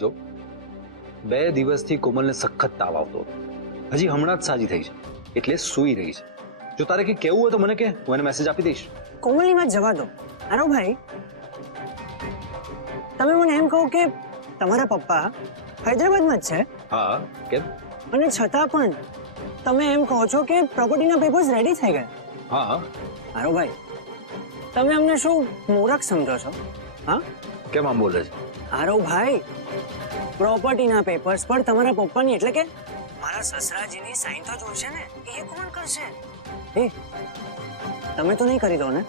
જો 2 દિવસથી કોમલને સખત તાવ આવતો હતો. હજી હમણાં જ સાજી થઈ છે એટલે સૂઈ રહી છે. જો તારે કંઈ કહેવું હોય તો મને કે, હું એને મેસેજ આપી દઈશ. કોમલની વાત જવા દો. આરો ભાઈ, તમે મને એમ કહો કે તમારા પપ્પા હૈદરાબાદમાં જ છે? હા, કેમ? અને છતાં પણ તમે એમ કહો છો કે પ્રોપર્ટીના પેપર્સ રેડી થઈ ગયા? હા. આરો ભાઈ, તમે અમને શું મૂર્ખ સમજો છો? હા, કેમ આમ બોલે છે? આરો ભાઈ, પ્રોપર્ટીના પેપર્સ પર તમારા પપ્પાની એટલે કે મારા સસરાજીની સાઈન તો જોઈશે ને. એ કોણ કરશે? એ તમે તો નહીં કરી દો ને?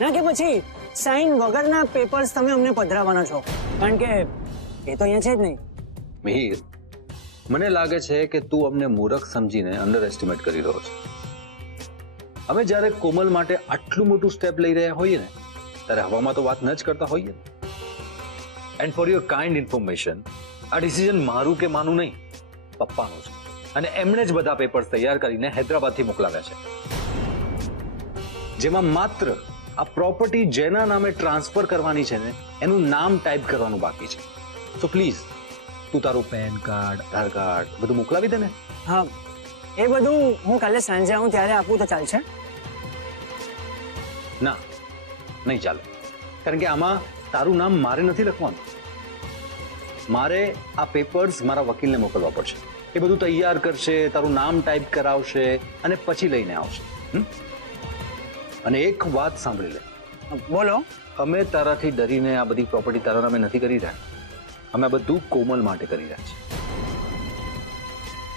ના કે પછી સાઈન વગરના પેપર્સ તમે અમને પધરાવવાના છો? કારણ કે એ તો અહીંયા છે જ નહીં. મિહિર, મને લાગે છે કે તું અમને મૂર્ખ સમજીને અંડર એસ્ટિમેટ કરી રહ્યો છે. અમે જ્યારે કોમલ માટે આટલું મોટું સ્ટેપ લઈ રહ્યા હોઈએ ને, ત્યારે હવામાં તો વાત ન જ કરતા હોઈએ. And for your kind information, આ ડિસિઝન મારું કે માનું નહીં, પપ્પાનું છે. અને એમણે જ બધા પેપર્સ તૈયાર કરીને હૈદરાબાદથી મોકલાવ્યા છે, જેમાં માત્ર આ પ્રોપર્ટી જેના નામે ટ્રાન્સફર કરવાની છે ને, એનું નામ ટાઈપ કરવાનું બાકી છે. સો પ્લીઝ તું તારું પેન કાર્ડ, આધાર કાર્ડ બધું મોકલાવી દે ને. હા, એ બધું હું કાલે સાંજે આવું ત્યારે આપું તો ચાલશે? ના, નહીં ચાલે. કારણ કે આમાં તારું નામ મારે નથી લખવાનું. મારે આ પેપર્સ મારા વકીલને મોકલવા પડશે. એ બધું તૈયાર કરશે, તારું નામ ટાઈપ કરાવશે અને પછી લઈને આવશે. અને એક વાત સાંભળી લે. બોલો. અમે તારાથી ડરીને આ બધી પ્રોપર્ટી તારા નામે નથી કરી રહ્યા. અમે આ બધું કોમલ માટે કરી રહ્યા છીએ.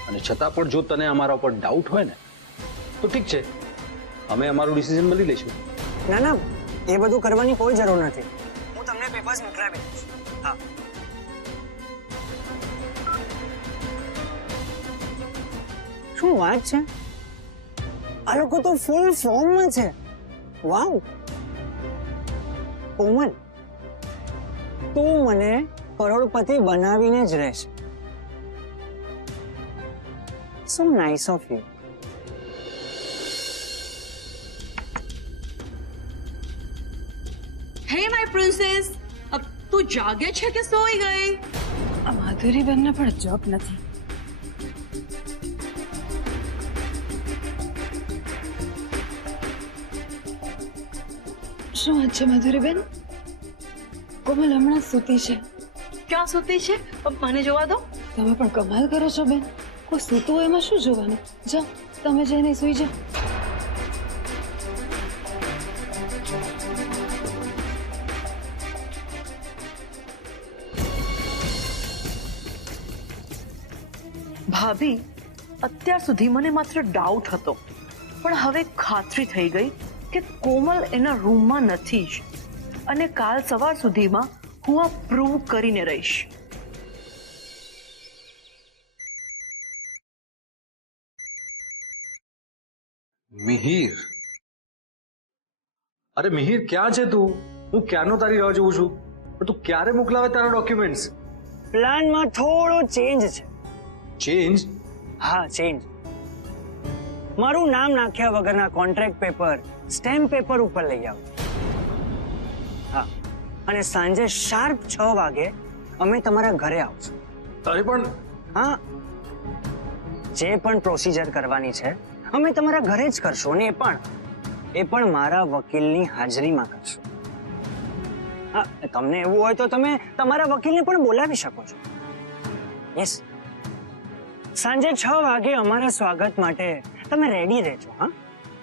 અને છતાં પણ જો તને અમારા ઉપર ડાઉટ હોય ને, તો ઠીક છે, અમે અમારું ડિસિઝન બદલી લઈશું. ના ના, એ બધું કરવાની કોઈ જરૂર નથી. હું તમને પેપર્સ મોકલાવી દઈશ. હા. શું વાત છે? આ લોકો તો ફૂલ ફોર્મમાં છે. વાવ. કોમલ, તું મને કરોડપતિ બનાવીને જ રહેશે. સો nice of you. Hey my princess, अब તું જાગે છે કે સોઈ ગઈ? આ માધુરી બેનને પણ જોબ નથી. શું વાત છે માધુરી બેન? કોમલ હમણાં સૂતી છે. ક્યાં સૂતી છે? મને જોવા દો. તમે પણ કમાલ કરો છો બેન. કોઈ સૂતું હોય એમાં શું જોવાનું? જાઓ તમે જઈને સૂઈ જાઓ. ભાભી, અત્યાર સુધી મને માત્ર ડાઉટ હતો, પણ હવે ખાતરી થઈ ગઈ કે કોમલ એના રૂમમાં નથી જ. અને કાલ સવાર સુધીમાં હું આ પ્રૂવ કરીને રહીશ. મિહિર, અરે મિહિર, ક્યાં છે તું? હું ક્યારનો તારી રાહ જોઉં છું, પણ તું ક્યારે મોકલાવે તારા ડોક્યુમેન્ટ્સ? પ્લાનમાં થોડો ચેન્જ છે. ચેન્જ? હા, ચેન્જ. મારું નામ નાખ્યા વગરના કોન્ટ્રાક્ટ પેપર સ્ટેમ્પ પેપર ઉપર લઈ આવો. હા, અને સાંજે શાર્પ 6 વાગે અમે તમારા ઘરે આવશું. અરે પણ હા, જે પણ પ્રોસિજર કરવાની છે અમે તમારા ઘરે જ કરશું. અને એ પણ મારા વકીલની હાજરીમાં કરશું. હા, તમને એવું હોય તો તમે તમારા વકીલને પણ બોલાવી શકો છો. યસ, સાંજે 6 વાગે અમારા સ્વાગત માટે તમે રેડી રહેજો. હા,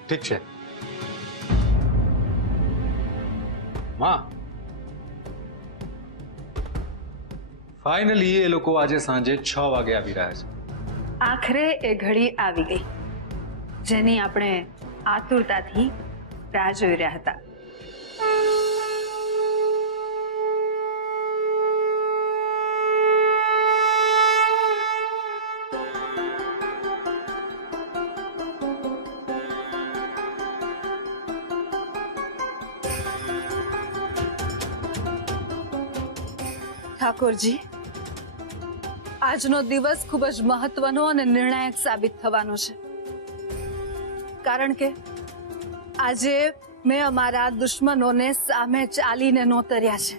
ઠીક છે. માં, ફાઇનલી એ લોકો આજે સાંજે 6 વાગે આવી રહ્યા છે. આખરે એ ઘડી આવી ગઈ જેની આપણે આતુરતાથી રાહ જોઈ રહ્યા હતા. ઠાકોરજી, આજનો દિવસ ખૂબ જ મહત્વનો અને નિર્ણાયક સાબિત થવાનો છે. કારણ કે આજે મેં અમારા દુશ્મનોને સામે ચાલીને નોતર્યા છે.